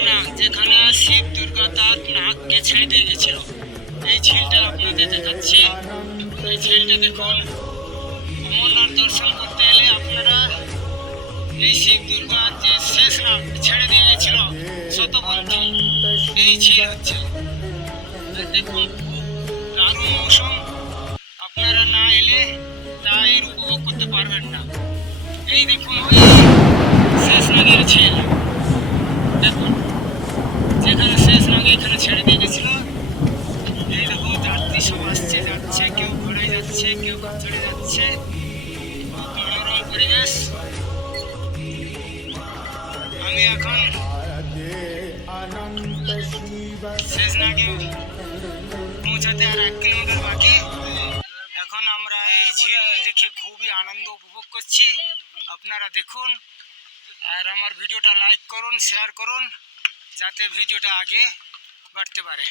শেষনাগ, যেখানে শিব দুর্গা তার নাগকে ছেড়ে দিয়ে গেছিল। এই ঝিলটা আপনাদের দেখাচ্ছি। এই ঝিলটা দেখুন। অমরনাথ দর্শন করতে এলে আপনারা এই শিব দুর্গার যে শেষনাগ ছেড়ে দিয়ে গেছিল শতপন্থী, এই ঝিল হচ্ছে। দেখুন খুব দারুণ মৌসুম, আপনারা না এলে তা এর উপভোগ করতে পারবেন না। এই দেখুন ওই শেষনাগের ঝিল দেখুন, যেখানে শেষনাগ এখানে ছেড়ে দিয়ে গেছিল। এই দেখো যাত্রী সব আসছে যাচ্ছে, কেউ ঘোড়ায় যাচ্ছে, কেউ চড়ে যাচ্ছে। মনোরম পরিবেশ। আমি এখন শেষনাগে পৌঁছাতে আর 1 কিলোমিটার বাকি। এখন আমরা এই ঝিল দেখে খুবই আনন্দ উপভোগ করছি। আপনারা দেখুন আর আমার ভিডিওটা লাইক করুন, শেয়ার করুন, যাতে ভিডিওটা আগে বাড়তে পারে।